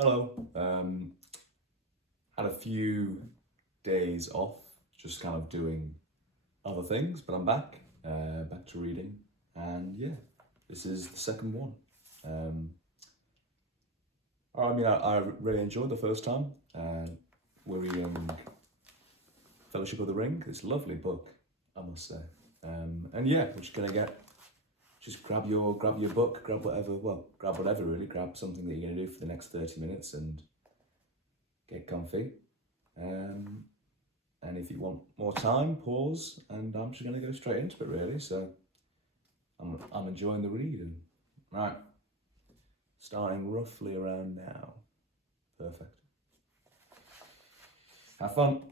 Hello. Had a few days off, just kind of doing other things, but I'm back, back to reading, and yeah, this is the second one. Um, I really enjoyed the first time. We're reading Fellowship of the Ring. It's a lovely book, I must say. And yeah, we're just gonna just grab your book, grab whatever really, grab something that you're gonna do for the next 30 minutes and get comfy. Um, and if you want more time, pause, and I'm just going to go straight into it really. So I'm enjoying the read. And right, starting roughly around now. Perfect. Have fun.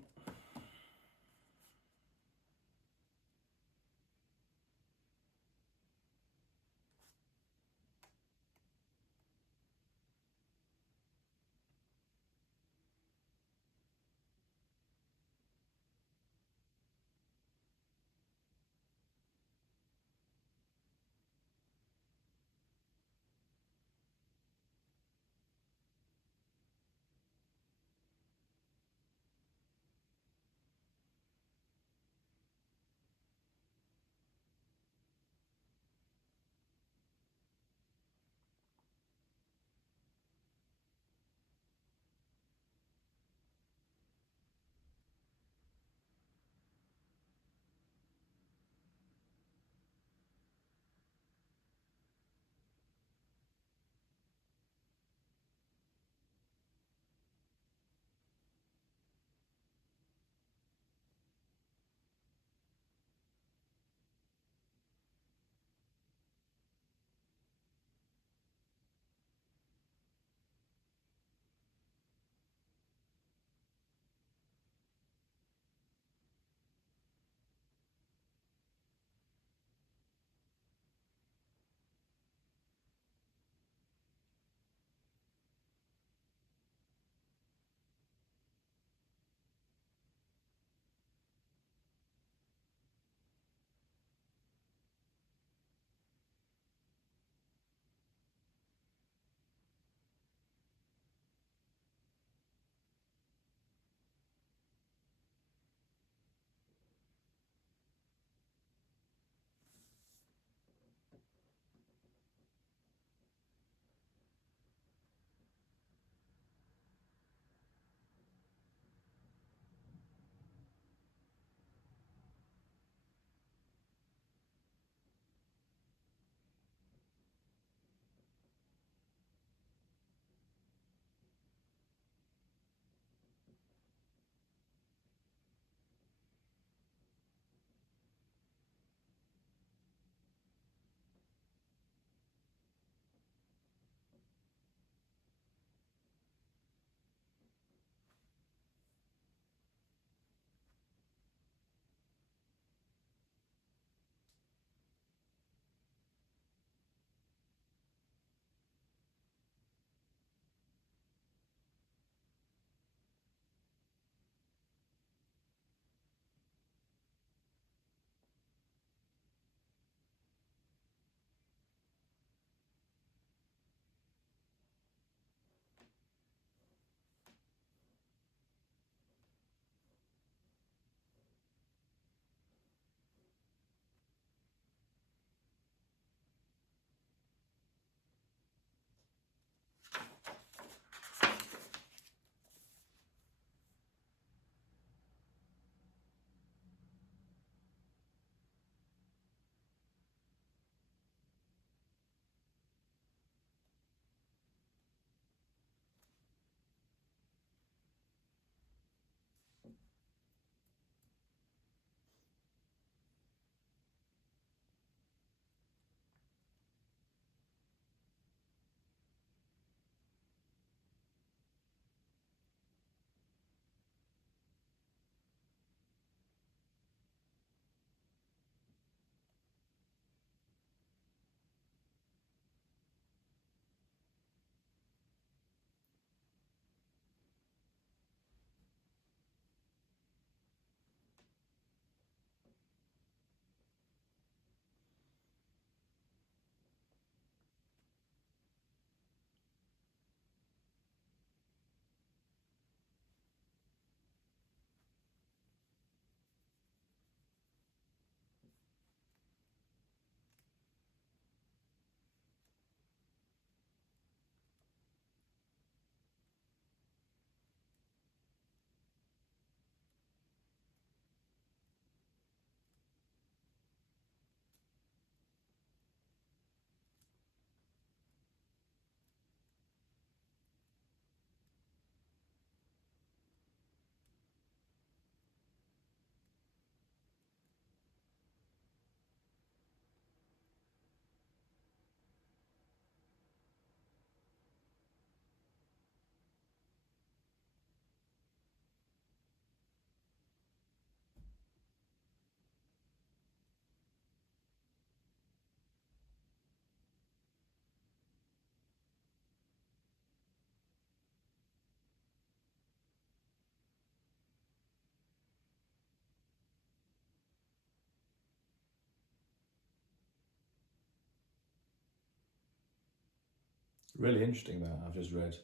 really interesting that I've just read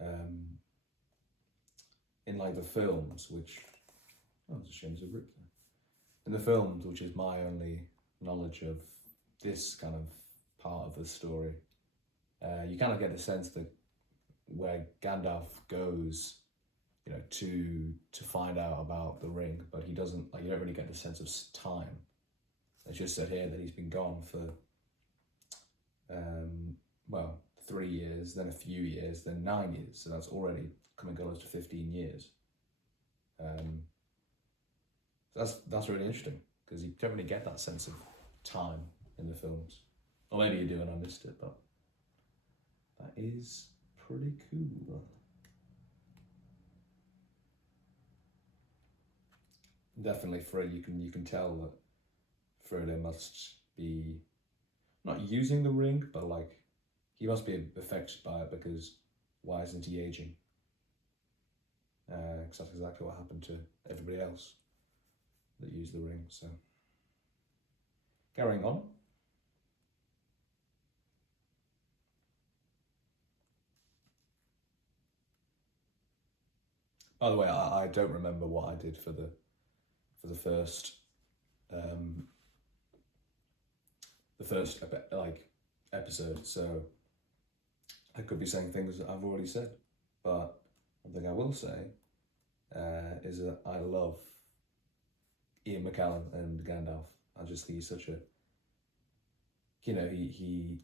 um, in like the films, which it's a shame there's a rip there. In the films, which is my only knowledge of this kind of part of the story, you kind of get the sense that where Gandalf goes, you know, to find out about the ring, but he doesn't, like, you don't really get the sense of time. It's just said here that he's been gone for well, 3 years, then a few years, then 9 years. So that's already coming close to 15 years. That's really interesting because you don't really get that sense of time in the films. Or maybe you do and I missed it, but that is pretty cool. Definitely you can tell that Frodo must be not using the ring, but like he must be affected by it because why isn't he aging? Because that's exactly what happened to everybody else that used the ring. So carrying on. By the way, I don't remember what I did for the first episode, so I could be saying things that I've already said. But one thing I will say is that I love Ian McKellen and Gandalf. I just think he's such a, you know, he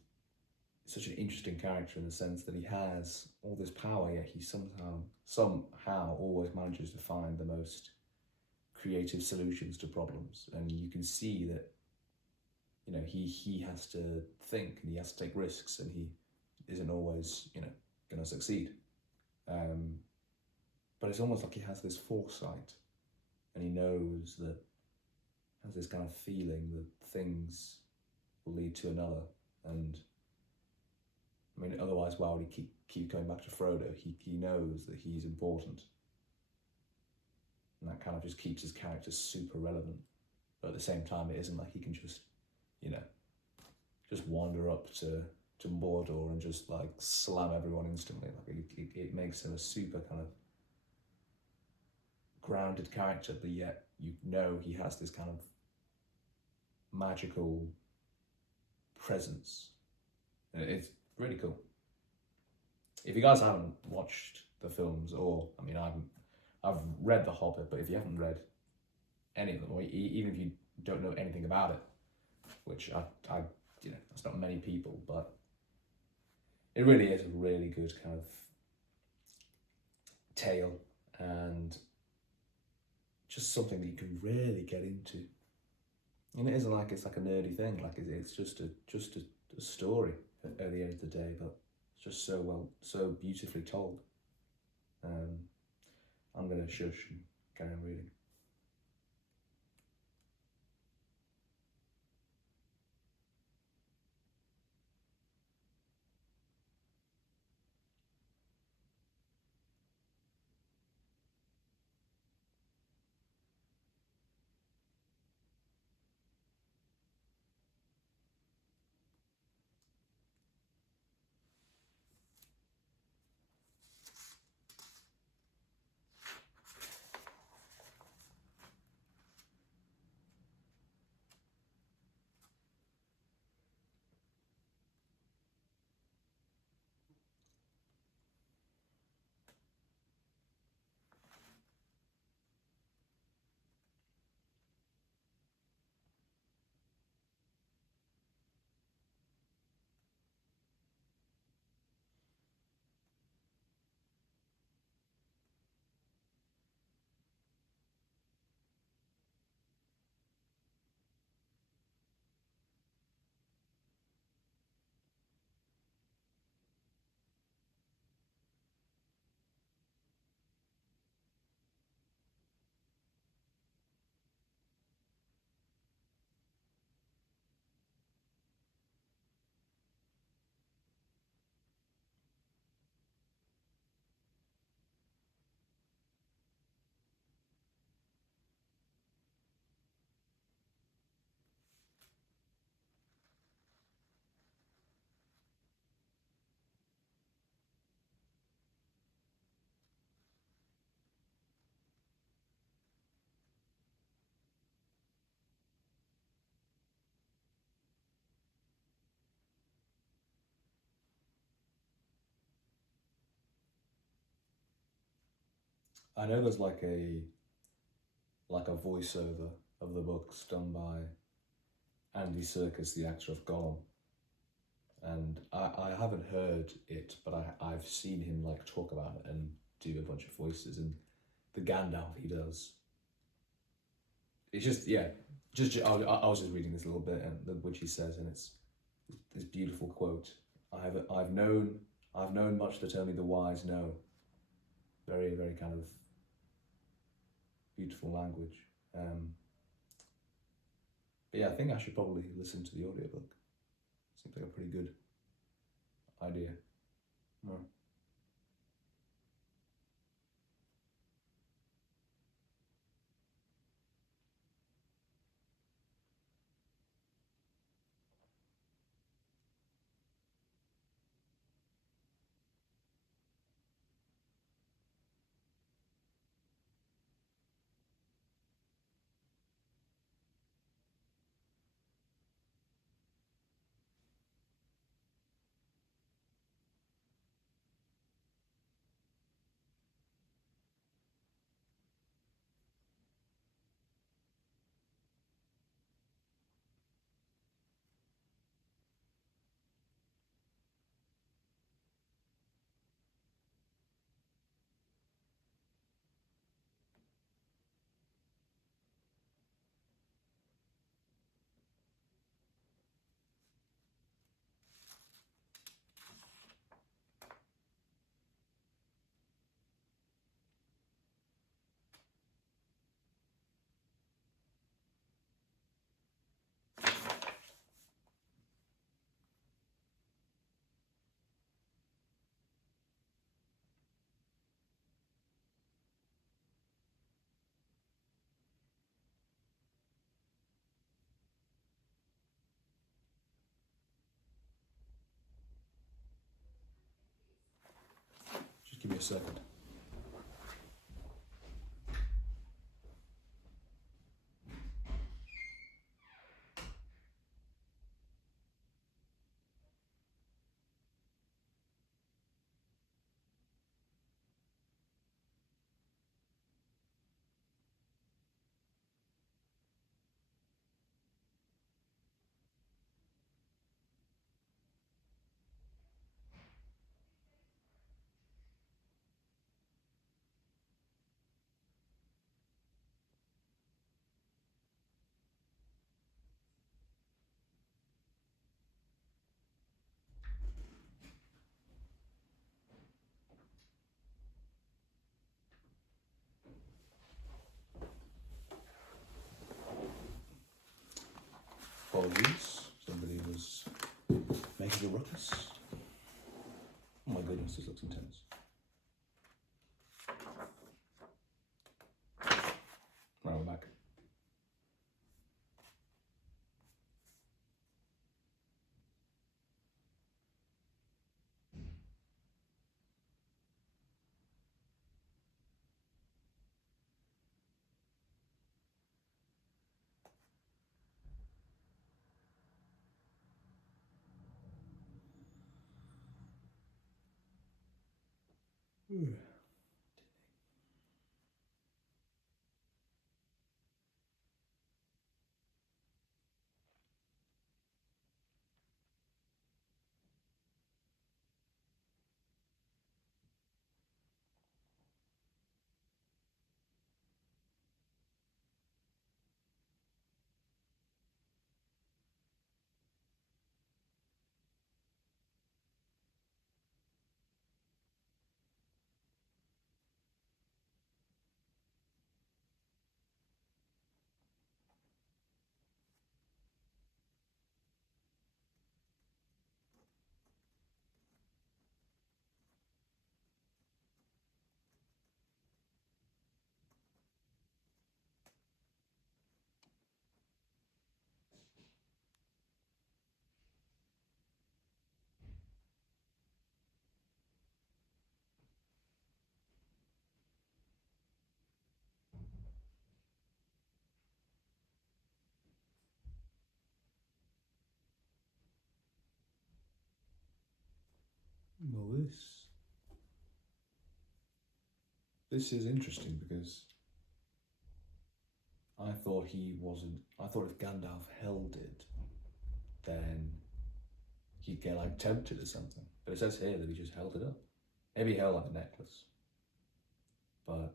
such an interesting character in the sense that he has all this power, yet he somehow always manages to find the most creative solutions to problems. And you can see that, you know, he has to think and he has to take risks, and he isn't always, you know, going to succeed. But it's almost like he has this foresight, and he knows that, has this kind of feeling that things will lead to another. And I mean, otherwise, why would he keep going back to Frodo? He knows that he's important, and that kind of just keeps his character super relevant. But at the same time, it isn't like he can just, you know, just wander up to Mordor and just like slam everyone instantly. Like it makes him a super kind of grounded character, but yet you know he has this kind of magical presence. And it's really cool. If you guys haven't watched the films, or I mean, I've read The Hobbit, but if you haven't read any of them, or even if you don't know anything about it, which I you know, that's not many people, but it really is a really good kind of tale, and just something that you can really get into. And it isn't like it's like a nerdy thing, like it's just a story at the end of the day, but it's just so beautifully told. I'm gonna shush and carry on reading. I know there's like a voiceover of the books done by Andy Serkis, the actor of Gollum, and I haven't heard it, but I've seen him like talk about it and do a bunch of voices, and the Gandalf he does. It's just yeah, just I was just reading this little bit and which he says, and it's this beautiful quote. I've known much that only the wise know. Very very kind of beautiful language. But yeah, I think I should probably listen to the audiobook. Seems like a pretty good idea. Yeah. Just give me a second. Apologies. Somebody was making a ruckus. Oh my goodness, this looks intense. Right, we're back. Well, this this is interesting because I thought he wasn't. I thought if Gandalf held it, then he'd get like tempted or something. But it says here that he just held it up. Maybe he held like a necklace. But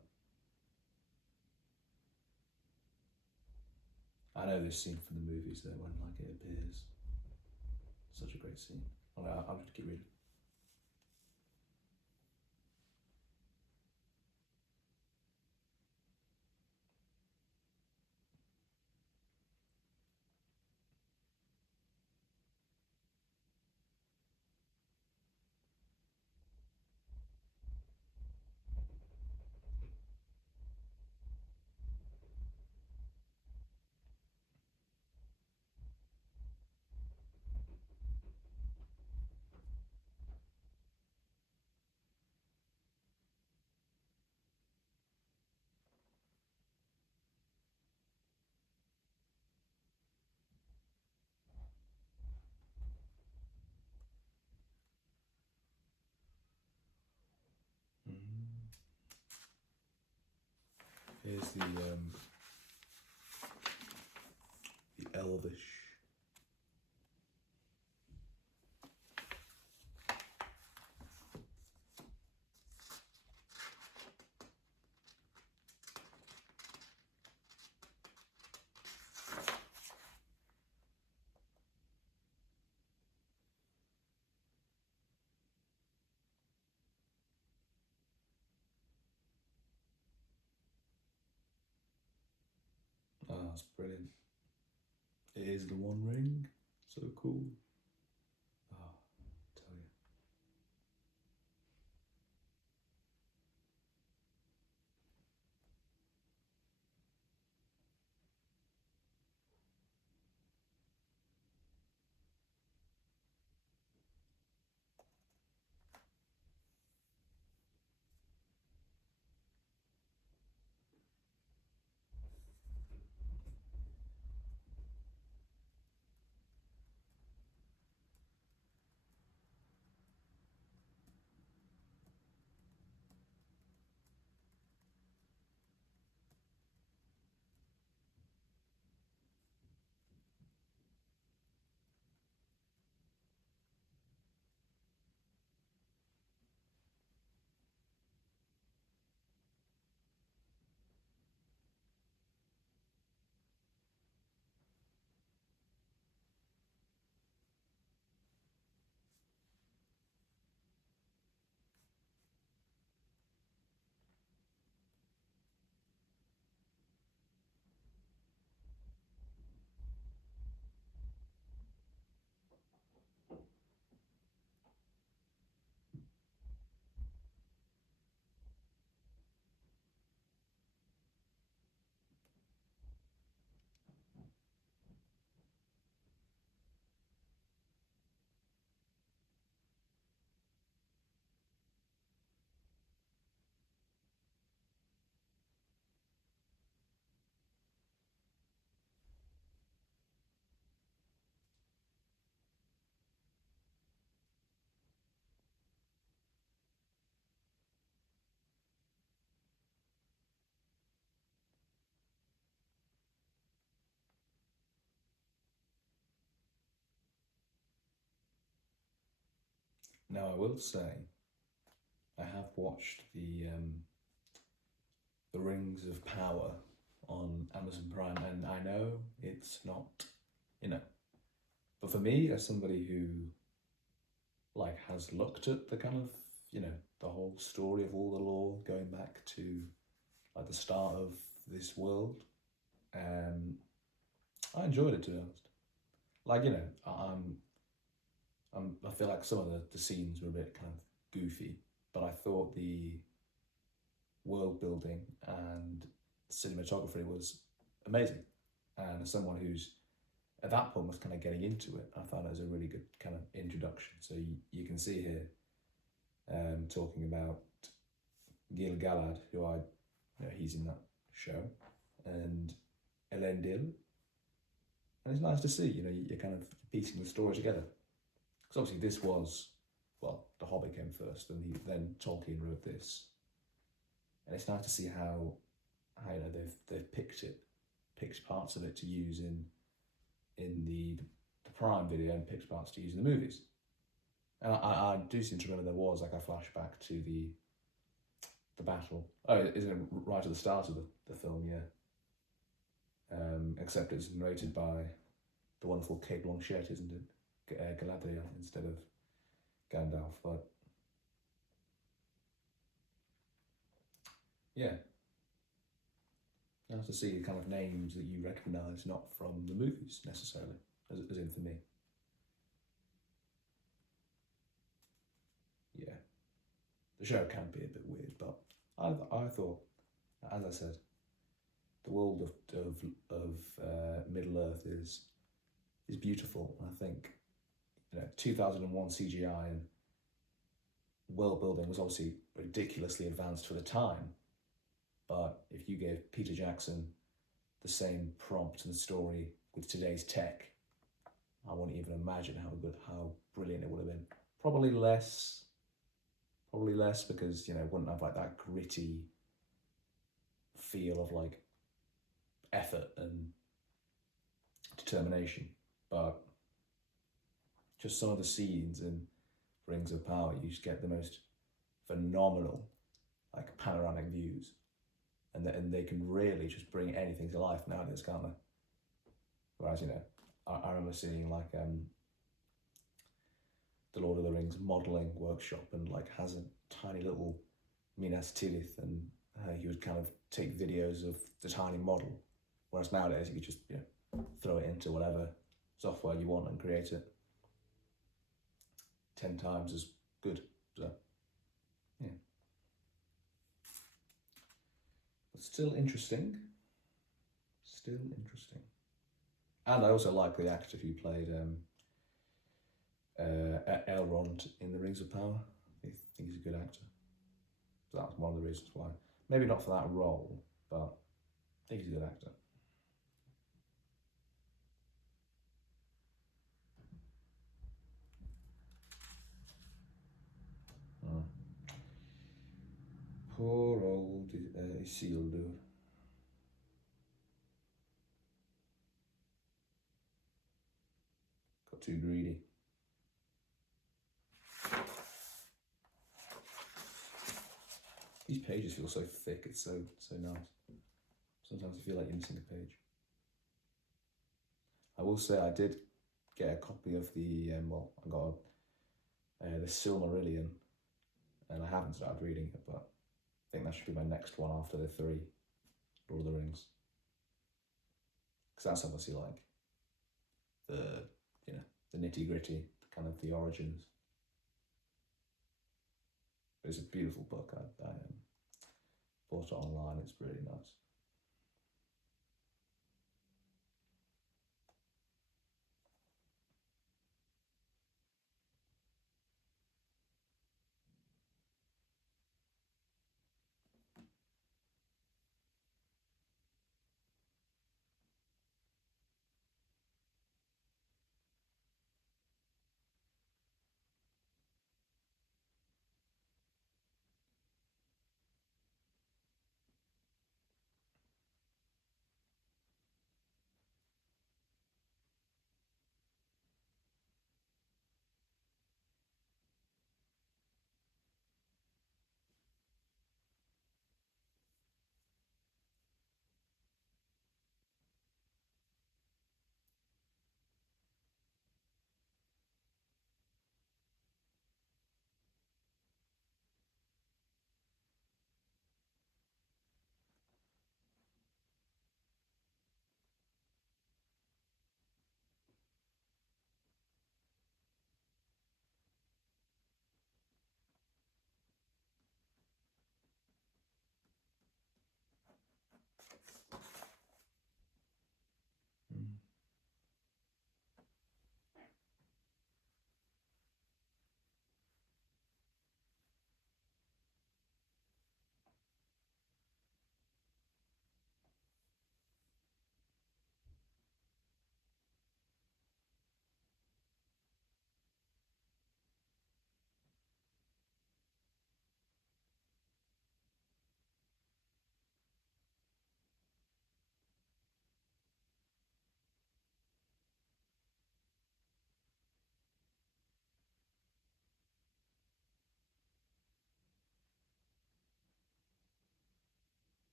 I know this scene from the movies though when like it appears. Such a great scene. I'll just keep reading. Here's the Elvish. Oh, that's brilliant. It is the One Ring. So cool. Oh, I tell you. Now I will say, I have watched the Rings of Power on Amazon Prime, and I know it's not, you know, but for me, as somebody who like has looked at the kind of, you know, the whole story of all the lore going back to like the start of this world, I enjoyed it, to be honest. Like, you know, I feel like some of the scenes were a bit kind of goofy, but I thought the world building and cinematography was amazing. And as someone who's at that point was kind of getting into it, I thought it was a really good kind of introduction. So you can see here talking about Gil Galad, who he's in that show, and Elendil. And it's nice to see, you know, you're kind of piecing the story together. Because obviously this was, well, The Hobbit came first, and then Tolkien wrote this. and it's nice to see how they've picked parts of it to use in the Prime video and picked parts to use in the movies. And I do seem to remember there was like a flashback to the battle. Oh, isn't it right at the start of the film? Yeah. Except it's narrated by the wonderful Kate Blanchett, isn't it? Galadriel instead of Gandalf. But yeah, nice to see the kind of names that you recognise, not from the movies necessarily, as in for me. Yeah, the show can be a bit weird, but I thought, as I said, the world of Middle Earth is beautiful. I think 2001 CGI and world building was obviously ridiculously advanced for the time, but if you gave Peter Jackson the same prompt and story with today's tech, I wouldn't even imagine how brilliant it would have been. Probably less because it wouldn't have like that gritty feel of like effort and determination, but just some of the scenes in Rings of Power, you just get the most phenomenal like panoramic views, and they can really just bring anything to life nowadays, can't they? Whereas I remember seeing like the Lord of the Rings modelling workshop, and like has a tiny little Minas Tirith, and he would kind of take videos of the tiny model. Whereas nowadays you could just throw it into whatever software you want and create it 10 times as good. So yeah, but still interesting. Still interesting. And I also like the actor who played Elrond in the Rings of Power. I think he's a good actor. So that's one of the reasons why. Maybe not for that role, but I think he's a good actor. Mm. Poor old Isildur. Got too greedy. These pages feel so thick, it's so nice. Sometimes I feel like you're missing a page. I will say I did get a copy of the, I got the Silmarillion, and I haven't started reading it, but I think that should be my next one after the 3 Lord of the Rings. Because that's obviously like the nitty gritty, kind of the origins. It's a beautiful book. I bought it online. It's really nice.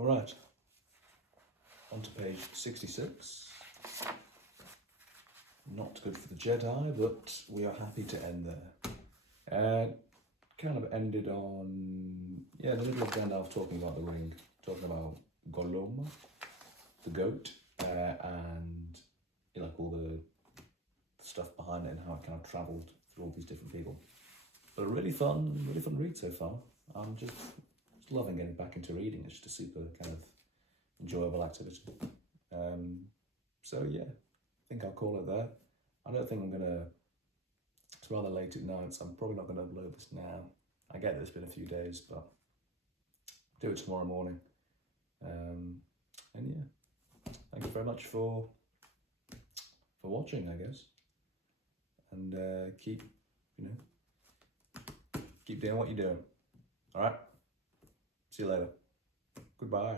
All right, on to page 66. Not good for the Jedi, but we are happy to end there. Kind of ended on, yeah, the middle of Gandalf talking about the ring, talking about Gollum, the goat, and you know, like all the stuff behind it and how it kind of travelled through all these different people. But a really fun read so far. I'm just loving getting back into reading. It's just a super kind of enjoyable activity. So yeah, I think I'll call it there. I don't think I'm gonna, it's rather late at night, so I'm probably not gonna upload this now. I get that it's been a few days, but I'll do it tomorrow morning. And yeah, thank you very much for watching, I guess. And keep doing what you're doing. All right, see you later. Goodbye.